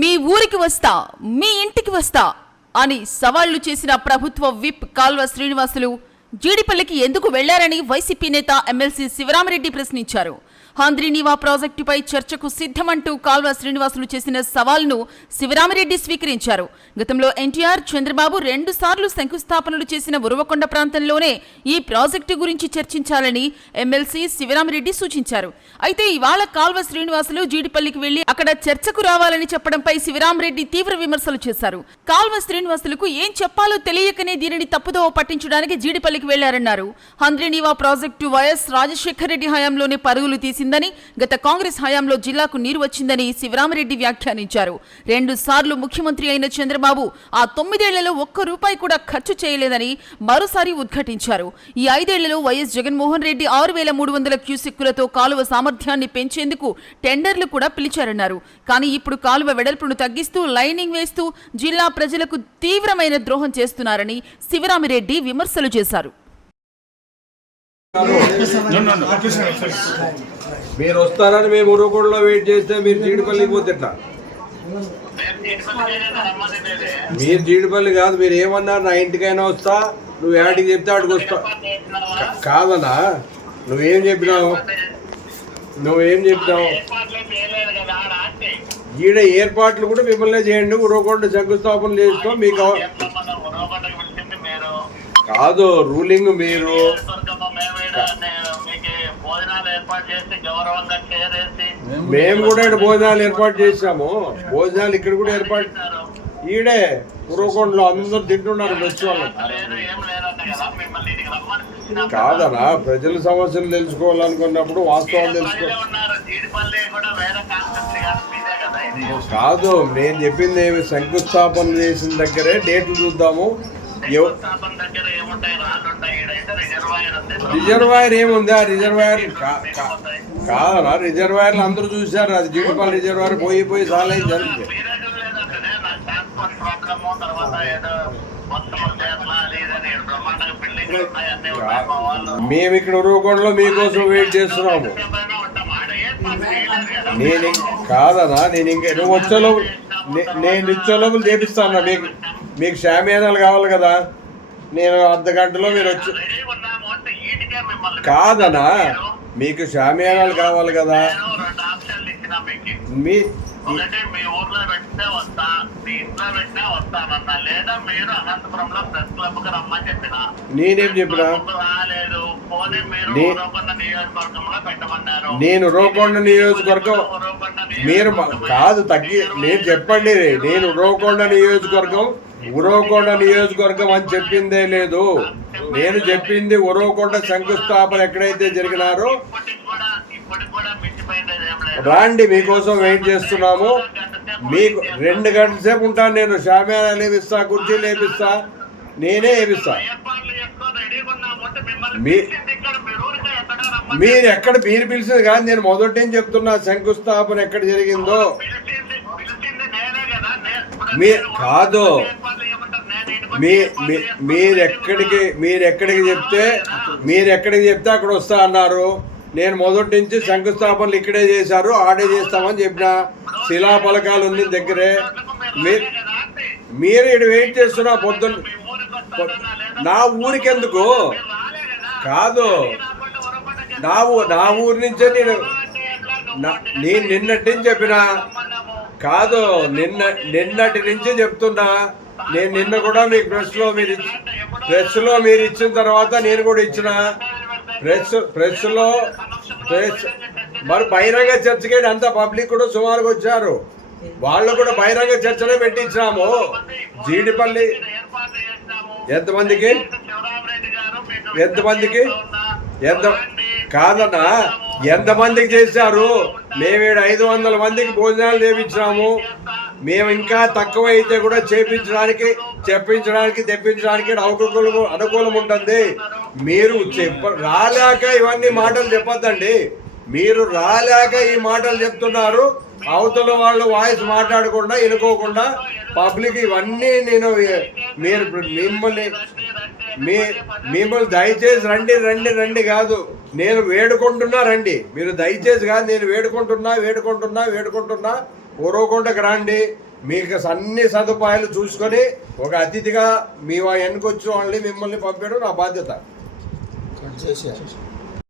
మీ ఊరికి వస్తా, మీ ఇంటికి వస్తా అని సవాళ్లు చేసిన ప్రభుత్వ విప్ కాల్వ శ్రీనివాసులు జీడిపల్లికి ఎందుకు వెళ్లారని వైసీపీ నేత ఎమ్మెల్సీ శివరామరెడ్డి ప్రశ్నించారు. హంద్రీనీవా ప్రాజెక్టుపై చర్చకు సిద్ధమంటూ కాల్వ శ్రీనివాసులు చేసిన సవాల్ను శివరామరెడ్డి స్వీకరించారు. గతంలో ఎన్టీఆర్, చంద్రబాబు 2 సార్లు శంకుస్థాపనలు చేసిన ఉరవకొండ ప్రాంతంలోనే ఈ ప్రాజెక్టు గురించి చర్చించాలని ఎమ్మెల్సీ శివరామరెడ్డి సూచించారు. అయితే ఇవాళ కాల్వ శ్రీనివాసులు జీడిపల్లికి వెళ్లి అక్కడ చర్చకు రావాలని చెప్పడంపై శివరామరెడ్డి తీవ్ర విమర్శలు చేశారు. కాల్వ శ్రీనివాసులకు ఏం చెప్పాలో తెలియకనే దీనిని తప్పుదోవ పట్టించడానికి జీడిపల్లికి వెళ్లారన్నారు. హంద్రీనీవా ప్రాజెక్టు వైఎస్ రాజశేఖర రెడ్డి హయాంలోనే పరుగులు తీసిందని, గత కాంగ్రెస్ హయాంలో జిల్లాకు నీరు వచ్చిందని శివరామరెడ్డి వ్యాఖ్యానించారు. 2 సార్లు ముఖ్యమంత్రి అయిన చంద్రబాబు ఆ 9 ఏళ్లలో ₹1 కూడా ఖర్చు చేయలేదని మరోసారి ఉద్ఘాటించారు. ఈ 5 ఏళ్లలో వైఎస్ జగన్మోహన్ రెడ్డి 6300 క్యూసెక్కులతో కాలువ సామర్థ్యాన్ని పెంచేందుకు టెండర్లు కూడా పిలిచారన్నారు. కానీ ఇప్పుడు కాలువ వెడల్పును తగ్గిస్తూ లైనింగ్ వేస్తూ జిల్లా ప్రజలకు తీవ్రమైన ద్రోహం చేస్తున్నారని శివరామరెడ్డి విమర్శలు చేశారు. మీరు వస్తారని మేము ఉరవకొండలో వెయిట్ చేస్తే మీరు జీడిపల్లికి పోతే ఎట్లా? మీరు జీడిపల్లి కాదు, మీరు ఏమన్నారు, నా ఇంటికైనా వస్తా, నువ్వు యాడికి చెప్తే ఆడికి వస్తా. కాదన్నా, నువ్వేం చెప్పినావు? ఈడ ఏర్పాట్లు కూడా మిమ్మల్నే చేయండి, ఉరవకొండ శంకుస్థాపన చేస్తాం. మీకు కాదు రూలింగ్, మీరు మేము కూడా భోజనాలు ఏర్పాటు చేసాము. భోజనాలు ఇక్కడ కూడా ఏర్పాటు, ఈడే ఉరవకొండలో అందరూ తింటున్నారు. మెచ్చు వాళ్ళు కాదనా, ప్రజల సమస్యలు తెలుసుకోవాలనుకున్నప్పుడు వాస్తవాలు కాదు. నేను చెప్పింది ఏమి, శంకుస్థాపన చేసిన దగ్గరే డేట్లు చూద్దాము. రిజర్వాయర్ ఏముంది? ఆ రిజర్వాయర్ కాదనా, రిజర్వాయర్లు అందరూ చూశారు. అది జీడిపల్లి రిజర్వాయర్ పోయి చాలా జరిగింది. మేము ఇక్కడ ఉరవకొండలో మీకోసం వెయిట్ చేస్తున్నాము. నేను కాదనా, నేను ఇంకా నువ్వు వచ్చేలోపు నేను ఇచ్చేలోపులు చేపిస్తాను. మీకు షామియానాలు కావాలి కదా, నేను అర్ధగంటలో మీరు వచ్చి కాదనా, మీకు షామియానాలు కావాలి కదా. నేనేం చెప్పినా? నేను ఉరవకొండ నియోజకవర్గం మీరు కాదు మీరు చెప్పండి. నేను ఉరవకొండ నియోజకవర్గం అని చెప్పిందే లేదు. నేను చెప్పింది ఉరవకొండ శంకుస్థాపన ఎక్కడైతే జరిగినారో రాండి, మీకోసం వెయిట్ చేస్తున్నాము. మీకు 2 గంటల సేపు ఉంటాను నేను. షామియానా లేపిస్తా, కుర్చీలు లేపిస్తా, నేనే వేపిస్తా. మీరు ఎక్కడ మీరు పిలిచింది కాదు, నేను మొదటి నుంచి చెప్తున్నా శంకుస్థాపన ఎక్కడ జరిగిందో. కాదు, మీరెక్కడికి చెప్తే అక్కడ వస్తా అన్నారు. నేను మొదటి నుంచి శంకుస్థాపనలు ఇక్కడే చేశారు, ఆడే చేస్తామని చెప్పిన. శిలాఫలకాలు ఉంది దగ్గరే. మీరు ఇక్కడ వెయిట్ చేస్తున్నా. పొద్దున్న నా ఊరికెందుకు కాదు, నా ఊరి నుంచే నేను నిన్నటి నుంచి చెప్పిన కాదు, నిన్నటి నుంచి చెప్తున్నా. నేను నిన్న కూడా మీకు ప్రెస్లో మీరు ఇచ్చిన తర్వాత నేను కూడా ఇచ్చిన. ప్రెస్లో మరి బహిరంగ చర్చకి అంతా పబ్లిక్ కూడా సుమారుగా వచ్చారు. వాళ్ళు కూడా బహిరంగ చర్చనే పెట్టించినాము. జీడిపల్లి ఎంతమందికి కాదన్నా, ఎంతమందికి చేశారు? మేము 500 మందికి భోజనాలు చేయించినాము. మేము ఇంకా తక్కువ అయితే కూడా తెప్పించడానికి అనుకూలం ఉంటుంది. మీరు రాలేక ఇవన్నీ మాటలు చెప్పొద్దండి. మీరు రాలేక ఈ మాటలు చెప్తున్నారు. అవతల వాళ్ళు వాయిస్ మాట్లాడకుండా వినుకోకుండా పబ్లిక్ ఇవన్నీ నేను మిమ్మల్ని దయచేసి రండి కాదు, నేను వేడుకుంటున్నా రండి. మీరు దయచేసి కాదు, నేను వేడుకుంటున్నా ఉరవకొండకు రండి, మీకు అన్ని సదుపాయాలు చూసుకొని ఒక అతిథిగా మీ వెనుకొచ్చిన వాళ్ళని మిమ్మల్ని పంపించడం నా బాధ్యత.